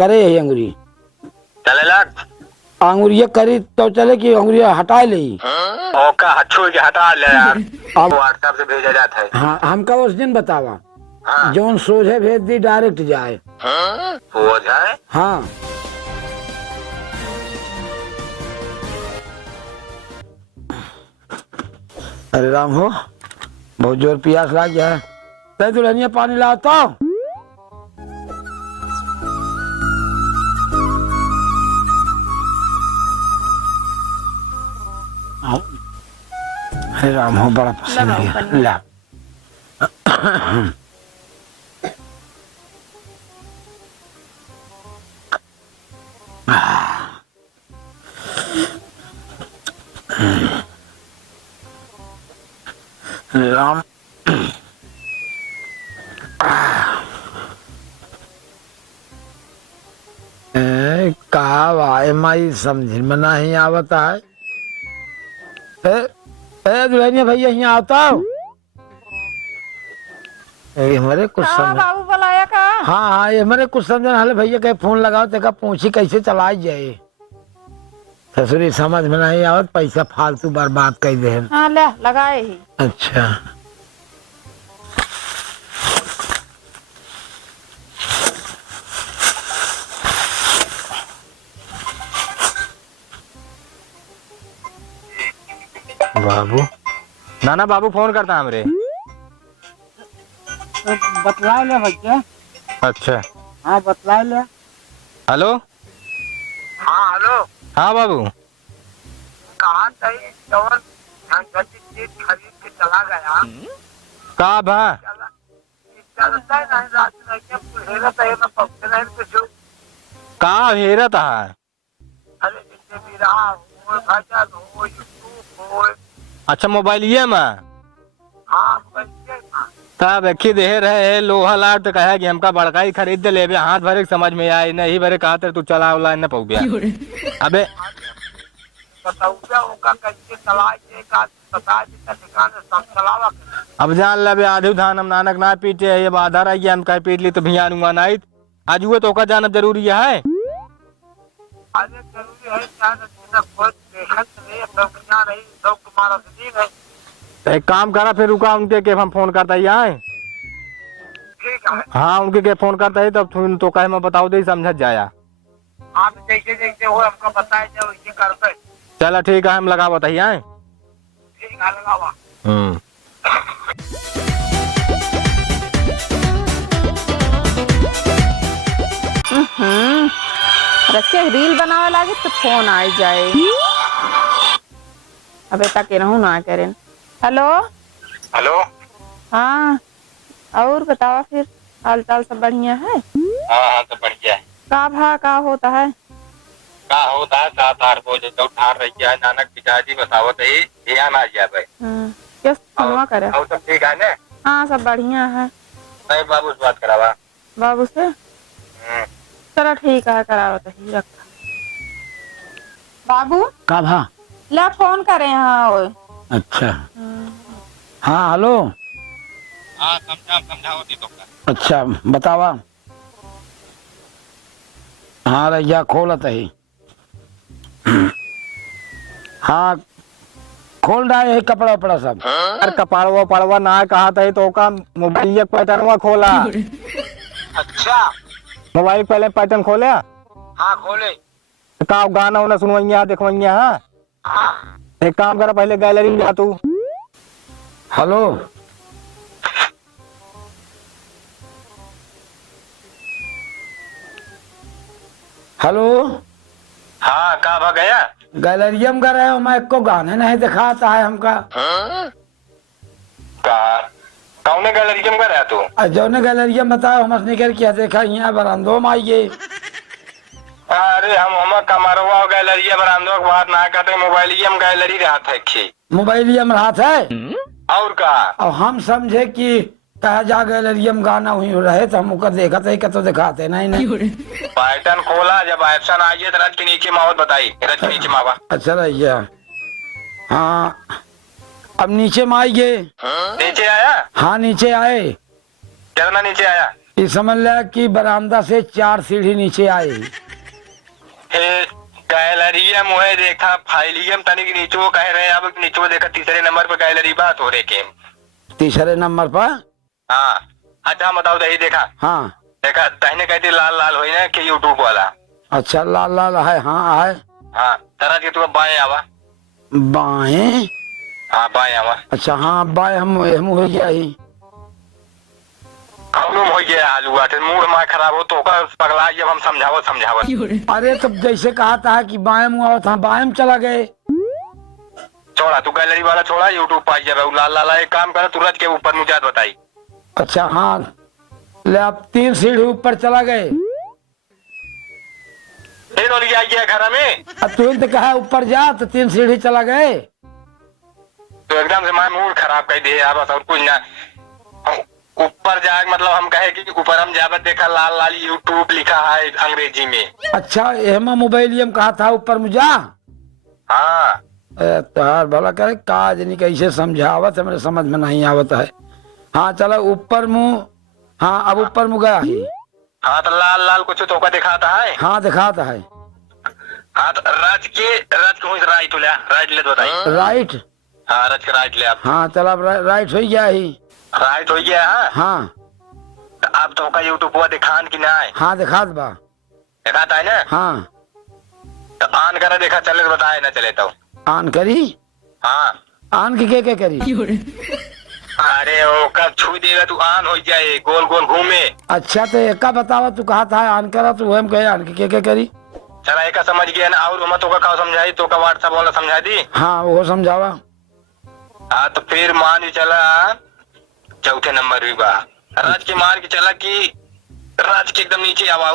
करे यही अंगुरी चले लग अंगुरिया करी तो चले कि अंगुरिया हटा ले ओका हच्छू के हटा ले यार अब व्हाट्सएप से भेजा जाता है। हाँ हमका उस दिन बतावा हाँ। जौन सोझे भेज दी डायरेक्ट जाए हो जाए। हाँ अरे राम हो बहुत जोर प्यास लग गया है तय दुल्हनिया पानी लाता अरे राम हो बड़ा पसंद है ला राम कहा वाए माई समझ में नहीं आवता है दुल्हनिया भैया यहाँ आता हमारे कुछ बाबू बुलाया का हाँ हाँ ये हमारे कुछ समझ हाले भैया के फोन लगाओ देखा पूछी कैसे चलाई जाए ससुरी समझ में नहीं आवत पैसा फालतू बर्बाद कर दे हाँ ले लगाए ही। अच्छा बाबू नाना बाबू फोन करता है हमरे तो बतला ले भैया। अच्छा हाँ बतला ले। हेलो हाँ हेलो हाँ बाबू कहाँ चाहिए जवन चीज खरीद के चला गया कहाँ भा चलता है नहीं रात में क्या हेरत है ना पक्के नहीं कुछ कहाँ हेरत है अरे जितने भी रहा हो भाजा हो यूट्यूब हो। अच्छा मोबाइलिए में हाँ बच्चे ना तब रखी दे रहे लोहा लाट तो कहा कि हमका बड़का ही खरीद दे ले हाथ भरे समझ में आए नहीं भरे कहा तू चला उला न पौ गया अबे बताऊंगा होगा कैसे चलाए का बता देता ठिकाने सब चलावा अब जान ले आधु धान हम नानक ना पीटे ये आधा रह गया हम कह पीट ली तो भिया दूंगा नहीं आज हुए तो का जानब जरूरी है। अरे जरूरी है क्या ना खुद देखत नहीं सब क्या नहीं सब तुम्हारा दिन है। तो एक काम करा फिर रुका उनके के हम फोन करता ही आए ठीक है हाँ उनके के फोन करता ही तब तो कहे मैं बताओ दे समझ जाया आप जैसे जैसे हो हमको बताए जाओ वैसे करते। चला ठीक है हम लगा बताइए आए ठीक है लगावा। रस्ते रील बनावे लागे तो फोन आ जाए अबे तक रहूं ना करें। हेलो हेलो हाँ और बतावा फिर हाल चाल सब बढ़िया है। हाँ तो बढ़िया है का भा का होता है का होता है 7-8 बजे तो ठार रही है नानक पिताजी बतावत है ध्यान आ जाए भाई किस फोनवा करे और सब ठीक है ना। हाँ सब बढ़िया है। नहीं बाबू से बात करावा बाबू से चलो ठीक है करावत ही रखा बाबू का भा ला फोन करे हाँ ओए। अच्छा हाँ हेलो हाँ समझाओ दी तो अच्छा बतावा हाँ रैया खोलत ही हाँ खोल डाले है कपड़ा वपड़ा सब यार कपाड़वा पड़वा ना कहा था तो का मोबाइल पैटर्नवा खोला अच्छा मोबाइल पहले पैटर्न खोले हाँ खोले का गाना वाना सुनवाइया देखवाइया हाँ हाँ एक काम करा पहले गैलरी में जा तू। हेलो हेलो हाँ कहा भा गया गैलरिया में रहे हो मैं को गाने नहीं दिखाता है हमका कौने गैलरी में गया तू जौने गैलरिया में बताओ हम निकल किया देखा यहाँ बरामदो में आइए। अरे हम कमरवा गैलरी बरामदो के बाद ना कहते मोबाइलिया में गैलरी रहा था मोबाइलिया में हाथ है और का और हम समझे कि कहा जा गैलरिया में गाना हुई रहे तो हम देखा था तो दिखाते नहीं पैटर्न खोला जब ऑप्शन आइए तो रथ के नीचे मावत बताई रथ के नीचे मावा। अच्छा रहिए हाँ अब नीचे में आइए। नीचे आया हाँ नीचे आए कितना नीचे आया ये समझ लिया कि बरामदा से 4 सीढ़ी नीचे आए। गैलरिया मुहे देखा फाइलियम तनिक नीचो कह रहे हैं, अब नीचो देखा तीसरे नंबर पे गैलरी बात हो रही के तीसरे नंबर पर। हाँ अच्छा बताओ दही देखा। हाँ देखा दहीने कहती लाल लाल हुई ना कि यूट्यूब वाला। अच्छा लाल लाल है। हाँ है। हाँ तरह के तू बाएं आवा। बाएं। हाँ बाएं आवा। अच्छा हाँ बाएं हम हो गया ही। मालूम हो गया आलू आते मूड मार खराब हो तो का पगला जब हम समझावत। अरे तब जैसे कहा था कि बाएं मुआ था बाएं में चला गए। छोड़ा तू गैलरी वाला छोड़ा, यूट्यूब पाई जाए लाल लाल। एक काम कर तुरंत के ऊपर मुझे बताई। अच्छा हाँ ले आप 3 सीढ़ी ऊपर चला गए। फिर और गया घर में। अब तुरंत कहा ऊपर जा तो 3 सीढ़ी चला गए। तो एकदम से मैं मूड खराब कर दिया यार, बस और कुछ ना। ऊपर जाए मतलब हम कहे कि ऊपर हम जावत देखा लाल लाल यूट्यूब लिखा है अंग्रेजी में। अच्छा एमा मोबाइल में कहा था ऊपर मुझा। हाँ तार भला करे काज नहीं कैसे समझावत है, मेरे समझ में नहीं आवत है। हाँ चलो ऊपर मुँह। हाँ अब ऊपर मुँह गया ही। हाँ तो लाल लाल कुछ तो का दिखाता है। हाँ दिखाता है। हाँ तो राज के राइट ले राइट ले बताई। राइट। हाँ राज के राइट ले आप। हाँ चलो अब राइट हो गया ही। राइट हो गया। हाँ अब तो का यूट्यूब हुआ दिखान की ना है। हाँ दिखात बा। दिखाता है ना। हाँ तो आन करा देखा चले तो बताए ना चले तो। आन करी। हाँ आन की क्या करी। अरे वो कब छू देगा तू आन हो जाए गोल गोल घूमे। अच्छा तो एक का बतावा तू कहा था आन करा तो वह कहे आन की क्या करी। चला एक समझ गया ना। और मैं तो का समझाई तो का व्हाट्सएप वाला समझा दी। हाँ वो समझावा। हाँ तो फिर मान चला चौथे नंबर भी बा राज के मान के चला कि राज के एकदम नीचे आवा।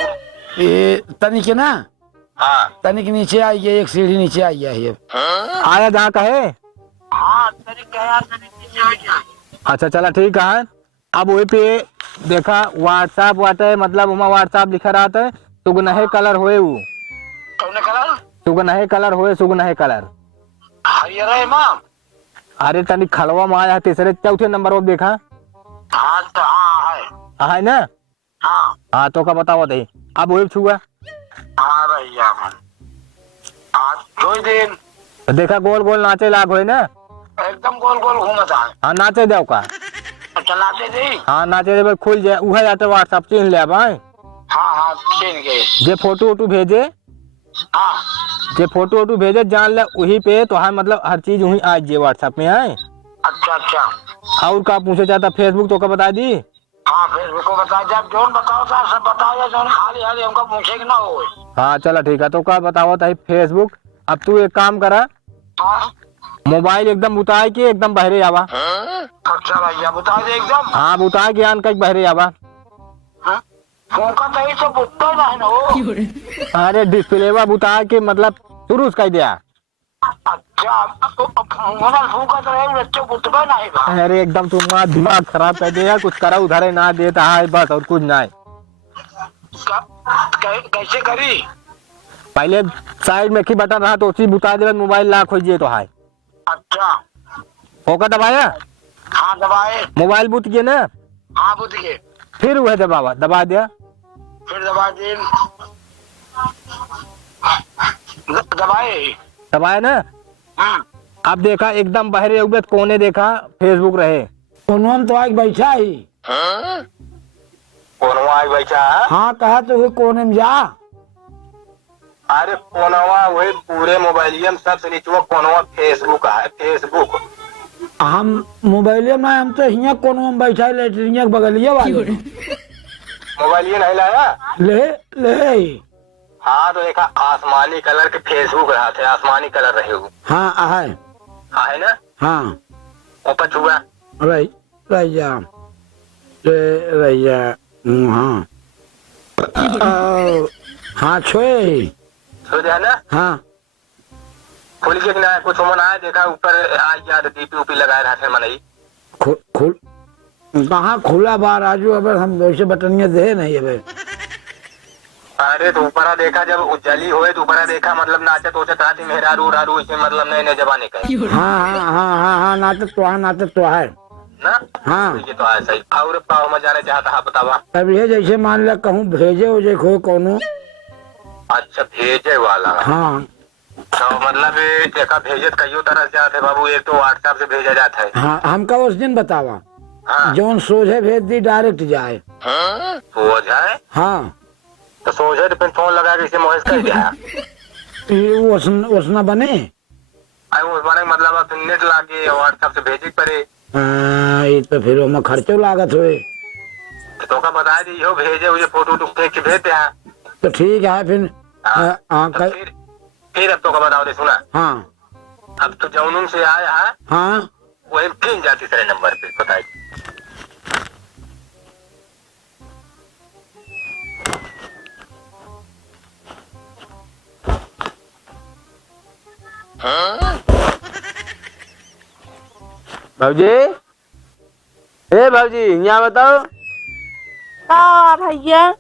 ये तनिक ना। हाँ तनिक नीचे आई है, 1 सीढ़ी नीचे आई है। आया जहाँ कहे। हाँ तनिक यार तनिक नीचे हो गया। अच्छा चला ठीक है। अब वही पे देखा व्हाट्सएप वाटे मतलब वहाँ व्हाट्सएप लिखा रहा था सुगनहे कलर होए वो। कौन कलर। सुगनहे कलर होए सुगनहे कलर। हरियर है माँ। अरे तनिक खलवा में आया तीसरे चौथे नंबर पर देखा। हाँ तो हाँ है। है ना। हाँ हाँ तो का बताओ दे अब वही छुआ। हाँ भैया आज 2 दिन देखा गोल गोल नाचे लाग हो ना। एकदम गोल गोल घूमता है। हाँ नाचे दे का। चलाते दी। हाँ नाचे दे खुल जाए उहे जाते व्हाट्सएप चिन्ह ले भाई। हाँ हाँ छीन गए। जे फोटो वोटो भेजे। हाँ जे फोटो वोटो भेजे जान ले वही पे तो हाँ मतलब हर चीज वही आ जाए व्हाट्सएप में है। अच्छा अच्छा। और का पूछे चाहता फेसबुक तो का बता दी। हाँ फेसबुक को बता जब जोन बताओ था सब बताओ जोन हाली हाली हमको पूछे कि ना हो। हाँ चला ठीक है तो का बताओ था फेसबुक। अब तू एक काम करा हाँ मोबाइल एकदम उतार के एकदम बहरे आवा। अच्छा भैया बता दे एकदम। हाँ उतार के आन कहीं बहरे आवा। फोका तो ये सब बुत्ता ना है ना हो। अरे डिस्प्लेवा उतार के मतलब शुरू कर दिया। अच्छा मोबाइल फूका तो है बच्चे बुत्ता ना है बा। अरे एकदम तुम्हारा दिमाग खराब कर दिया कुछ करा उधारे ना देता है बस और कुछ ना है। कैसे करी। पहले साइड में की बटन रहा तो उसी बुता दे मोबाइल लाख हो जाए तो है। अच्छा होकर दबाया। हाँ दबाए। मोबाइल बुत गए ना। हाँ बुत गए। फिर वह दबावा दबा दिया। फिर दबा दिए दबाए। दबाया ना। अब देखा एकदम बहरे हुए कोने देखा फेसबुक रहे। कोनवा में तो आज बैठा ही। कोनवा आई बैठा। हाँ कहा तो वो कोने में जा। अरे कोनवा वही पूरे मोबाइल में सबसे नीचे कोनवा फेसबुक है फेसबुक। हम मोबाइल में हम तो हिया कोनवा में बैठा लेटरिन बगलिए वाले। मोबाइल ये नहीं लाया। ले ले। हाँ तो देखा आसमानी कलर के फेसबुक रहा थे आसमानी कलर रहे वो। हाँ है। हाँ है ना। हाँ ऊपर छुआ रही रही हाँ हाँ छोए छो दिया ना। हाँ खुल के ना कुछ मन आया देखा ऊपर आ गया डीपी उपी लगाए रहा थे मनई। खुल कहाँ खुला बार आजू अब हम वैसे बटनिया दे नहीं अब। अरे तो ऊपर देखा जब उज्जली हुए तो ऊपर देखा मतलब नाचे तो ताती मेहरारू रारू इसे मतलब नए नए जमाने का। हाँ हाँ हाँ हाँ हाँ नाटक तो है नाटक तो है। ना। हाँ ये तो है सही। और पाव में जाने चाहता है बतावा। अब ये जैसे मान लिया कहूँ भेजे उजे कोई कोनो। अच्छा भेजे वाला। हाँ तो मतलब ये देखा भेजत कईयों तरह से जाते बाबू। एक तो व्हाट्सएप से भेजा जाता है। हाँ हमका उस दिन बतावा हाँ जोन सोझे भेज दी डायरेक्ट जाए। हो जाए हाँ तो सोचे तो फिर फोन लगा के इसे मोहित कर दिया। ये उसना बने। अरे उस बारे में मतलब अब नेट लागे व्हाट्सएप से भेजे पड़े। ये तो फिर हमें खर्चो लागत हुए। तो का बता दी हो भेजे मुझे फोटो तो फेंक के भेजते हैं। तो ठीक है फिर। तो फिर अब तो का बताओ दे सुना। हाँ अब तो जौनून से आया है हाँ वही फिर जाती तेरे नंबर पे बताई। भाजी ए भाजी यहाँ बताओ। का भैया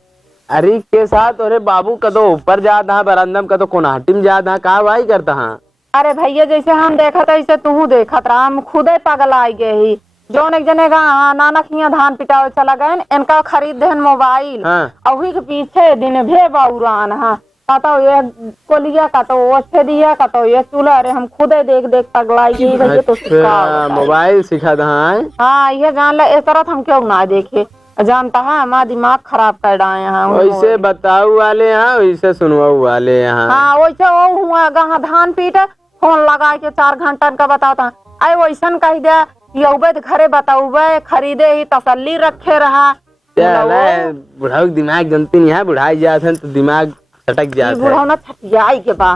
अरे के साथ अरे बाबू कदो ऊपर जात हा बरामदम कदो कोनाहटी में जात हा कहा वाही करता हा। अरे भैया जैसे हम देखत ऐसे तू देखत रहा। हम खुदे पगल आई गए ही। जोन एक जने का नानक हियां धान पिटावे चला गए इनका खरीद देन मोबाइल। हाँ। और वही के पीछे दिन भे बउरान हा कहता ये कोलिया का तो वो दिया का तो ये चूल्हा। अरे हम खुदे देख देख पगलाई गई भैया। तो अच्छा, मोबाइल सिखा था। हाँ ये जान ले इस तरह हम क्यों ना देखे। जानता है हमारा दिमाग खराब कर डाए यहाँ। वैसे बताऊ वाले यहाँ वैसे सुनवाऊ वाले यहाँ। हाँ वैसे वो हुआ गहा धान पीटे फोन लगा के 4 घंटा का बताता। अरे वैसन कह दे यौबे घरे बताऊबे खरीदे ही तसल्ली रखे रहा। बुढ़ाऊ दिमाग जनती नहीं है बुढ़ाई जाते हैं तो दिमाग सटक जाता है। बुढ़ाऊ ना छठियाई के बा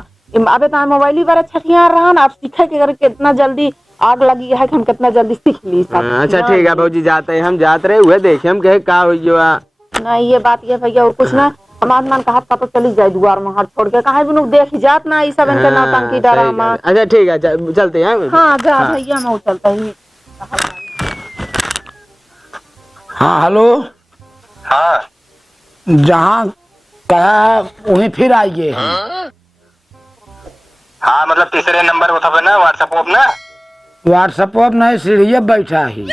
अबे तो मोबाइल बारे छठिया रहा ना। अब सीखे के करके कितना जल्दी आग लगी है कि हम कितना जल्दी सीख ली सब। अच्छा ठीक है भाजी जाते हैं हम जाते रहे हुए देखे हम कहे का हुआ। नहीं ये बात ये भैया और कुछ ना हमार मन कहा पता चली जाए दुआर में हाथ छोड़ के कहा भी देख जात ना ये सब इनके नौटंकी डरामा। अच्छा ठीक है चलते हैं। हाँ जा भैया मैं चलता ही। हाँ हेलो। हाँ जहाँ कहा वहीं फिर आइए। हाँ मतलब तीसरे नंबर वो था ना व्हाट्सएप पर ना। व्हाट्सएप पर नहीं सीढ़िया बैठा ही।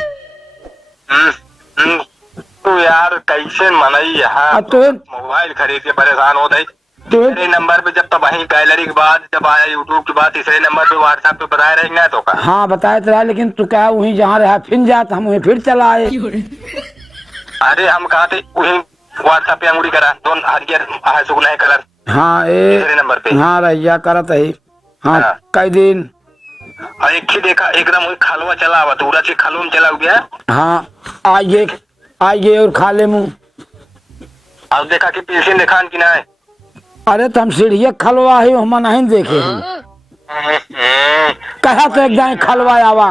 तो यार कैसे मनई यहाँ तो मोबाइल खरीद के परेशान होता है। तो तीसरे नंबर पे जब तो वहीं गैलरी के बाद जब आया यूट्यूब के बाद तीसरे नंबर पे व्हाट्सएप पे बताए रहेंगे ना तो का। हाँ बताए तो रहा लेकिन तू क्या वहीं जहाँ रहा फिर जात हम वहीं फिर चला आए। अरे हम कहा थे वहीं व्हाट्सएप पे अंगुड़ी करा दोन हरियर है सुगना है कलर। हाँ तीसरे नंबर पे। हाँ रैया करत है। हाँ हाँ। कई दिन। और एक ही देखा एकदम वही खालवा चला हुआ दूरा से खालो में चला गया। हाँ आइए और खा ले मुँह। अब देखा कि पेशेंट देखा कि ना है। अरे तो हम सीढ़िया खलवा ही हम नहीं देखे हैं। कहा तो एकदम खलवा आवा।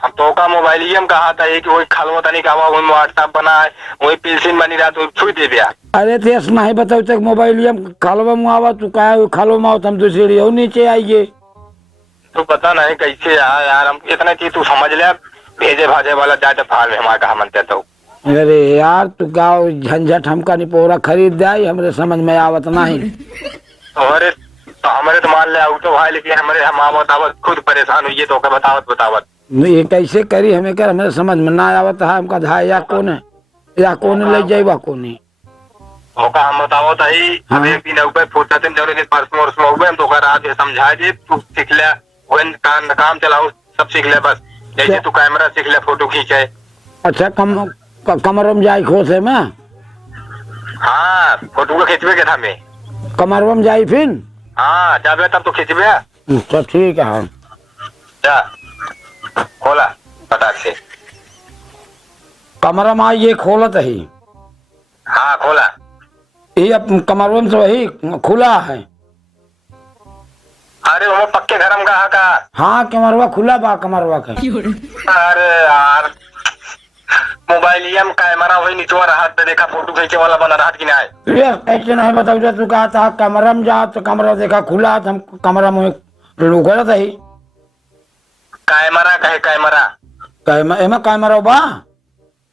हम तो का मोबाइल ही हम कहा था कि वही खलवा तनिक आवा वही व्हाट्सएप बना है वही पेशेंट बनी रहा तो छुई दे दिया। अरे तेस नहीं बताओ तक मोबाइल हम खलवा में आवा तू कहा खलो में हम तो सीढ़िया नीचे आइए। तो पता नहीं कैसे यार हम इतना चीज तू समझ ले भेजे भाजे वाला जाए फाल में हमारा कहा मनते तो। अरे यार तू गाँव झंझट हमका निपोरा खरीद दे हमरे समझ में आवत नहीं। तो हमारे तो मान ले तो भाई लेकिन हमारे हम आवत आवत खुद परेशान हुई तो बतावत ये कैसे करी हमें कर हमें समझ में ना आवत है हमका धाय या कौन ले जाइबा कोनी। ओका हम बतावो तो ही हमें भी नौबे फुर्सत में जरूर परसों और स्मोक हम तो कर आज समझा दे तू सीख ले वन काम चलाओ सब सीख ले बस जैसे तू कैमरा सीख ले फोटो खींचे। अच्छा कमर में जाई खोसे में। हाँ फोटो को खींचबे के था मैं कमर में जाई फिर। हाँ जाबे तब तो खींचबे। तो ठीक है हाँ जा खोला पता से कमरा में ये खोलत है। हाँ खोला ये कमरवा में तो वही खुला है। अरे वो पक्के घरम का हाँ कमरवा खुला बा कमरवा का। अरे यार मोबाइल में कैमरा वही नीचवा रहा पे देखा फोटो खींचे वाला बना रहा कि नहीं। ये ऐसे नहीं बताओ जो तू कहा था कमरा में जा तो कमरा देखा खुला हम कमरा में रुका था ही। कैमरा कहे कैमरा कैमरा बा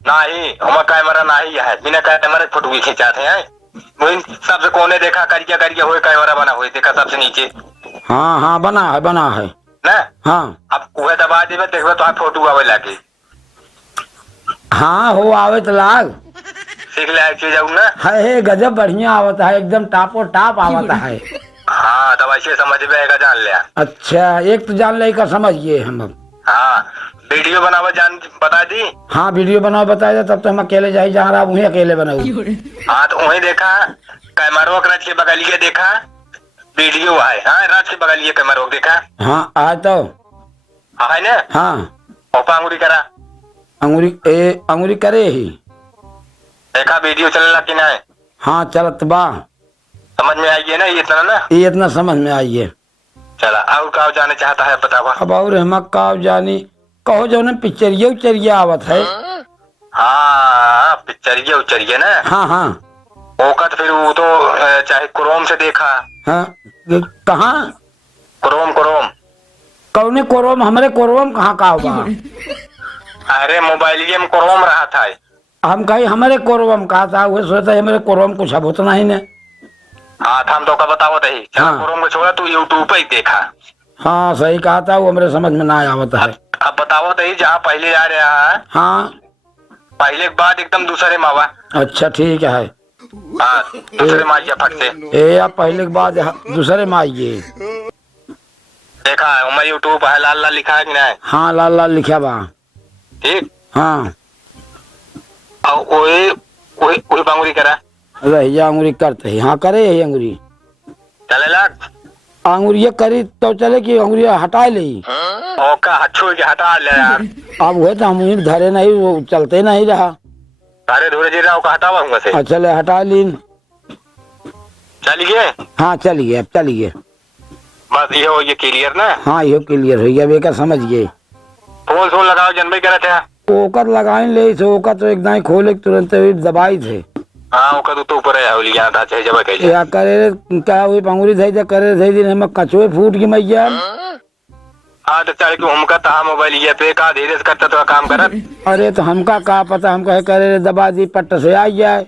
नहीं हमारा कैमरा नहीं है बिना कैमरे फोटो भी खींचाते हैं वही सबसे कोने देखा करिया हुए कैमरा बना हुए देखा सबसे नीचे। हाँ हाँ बना है ना हाँ। अब वह दबा देवे देखबे तो फोटो आवे लागे। हाँ हो आवे तो लाग। सीख ले एक चीज आऊ ना। है गजब बढ़िया आवता है, एकदम टापो टाप आवता है। हाँ तब ऐसे समझ में आएगा, जान लिया। अच्छा एक तो जान ले का समझिए हम अब। हाँ वीडियो बनावा जान बता दी। हाँ वीडियो बनाओ बता दे, तब तो हम अकेले जाई जहाँ रहा वहीं अकेले बनाऊ। हाँ तो वही देखा कैमरा रच के बगलिए देखा वीडियो है। हाँ रच के बगलिए कैमरा देखा। हाँ आज तो है ना। हाँ ओपा अंगुरी करा। अंगुरी करे ही देखा वीडियो चलना कि नहीं। हाँ चलत बा। समझ में आई है ना ये इतना ना। ये इतना समझ में आई है। चला और का जाने चाहता है बतावा। अब और हम का जानी कहो जो ना पिक्चरिया उचरिया आवत है। हाँ पिक्चरिया उचरिया ना। हाँ हाँ ओका तो फिर वो तो चाहे क्रोम से देखा। हाँ कहाँ क्रोम कौने कोरोम हमारे कोरोम कहाँ का होगा। अरे मोबाइल में क्रोम रहा था। हम कहीं हमारे कोरोम कहा था, वो सोचता है हमारे कोरोम कुछ अब होता नहीं ने। हाँ था हम तो का बताओ ही। चल हाँ। क्रोम को छोड़ा तू यूट्यूब पे ही देखा। हाँ सही कहा था, वो हमारे समझ में ना आवता है। अब बताओ ही जहाँ पहले आ रहा है। हाँ पहले के बाद एकदम दूसरे मावा। अच्छा ठीक है। हाँ दूसरे माइया फट से ए या पहले के बाद दूसरे में आइए। देखा है मैं यूट्यूब है लाल लाल लिखा है कि नहीं। हाँ लाल लाल लिखा बा। ठीक हाँ और वही वही वही बांगुरी करा। रहिया अंगुरी करते ही। हाँ करे यही अंगुरी चले लग अंगुरिया करी तो चले कि अंगुरिया हटा ले। ओका हच्छू के हटा ले यार। अब हुए तो हम धरे नहीं, वो चलते नहीं रहा। अरे धूरे जी रहा हटावा हूँ से। अच्छा ले हटा लीन। चलिए हाँ चलिए अब चलिए। बस ये हो ये क्लियर ना। हाँ ये क्लियर हो गया, बेका समझ गए। फोन सोन लगाओ जनवरी करे थे। ओकर लगाए ले से ओका तो एकदम खोले तुरंत दबाई थे। हाँ ओका तो ऊपर है होली यहाँ था चाहे जब कहीं। या करे क्या हुई पंगुरी थे जा करे थे दिन हम कचुए फूट की मैया। हाँ तो चल के हमका तहा मोबाइल ये पे का धीरे से करता तो काम कर। अरे तो हमका का पता, हम कहे करे दबा दी पट्ट से आ जाए।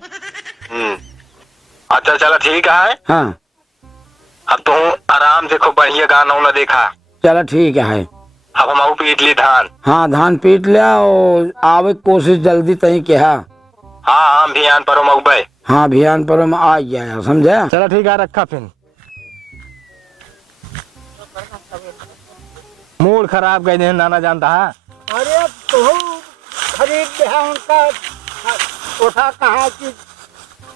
अच्छा चलो ठीक है। हाँ अब तो आराम से खूब बढ़िया गाना उना देखा। चलो ठीक है। अब हम पीट ली धान। हाँ धान पीट लिया और आवे कोशिश जल्दी तही के। हाँ हाँ हम भियान पर मऊबे। हाँ अभियान पर हम आ गया समझे। चलो ठीक है रखा फिर। मूड खराब कर दे नाना जानता है। अरे तो खरीद लिया उनका उठा कहा कि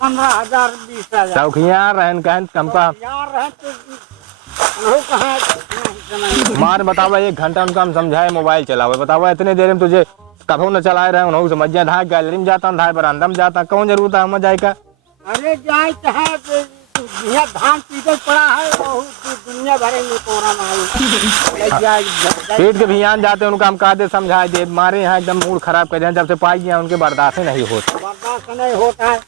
15,000 20,000 चौकिया रहन कहन कमका यार रहे तो वो कहा मार बतावा 1 घंटा उनका हम समझाए मोबाइल चलावे। बतावा इतने देर में तुझे कभो न चलाए रहे उन्होंने समझ जाए। धाय गैलरी में जाता धाय बरामदा में जाता कौन जरूरत है हम जाए का। अरे जाए चाहे दुनिया धान पीटे पड़ा है बहुत दुनिया भरे में कोरा पेट के भियान जाते उनका हम कहा दे समझाए दे। मारे यहाँ एकदम मूड खराब कर दिया, जब से पाई गया उनके बर्दाश्त नहीं होता। बर्दाश्त नहीं होता है।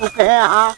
वो कहे हाँ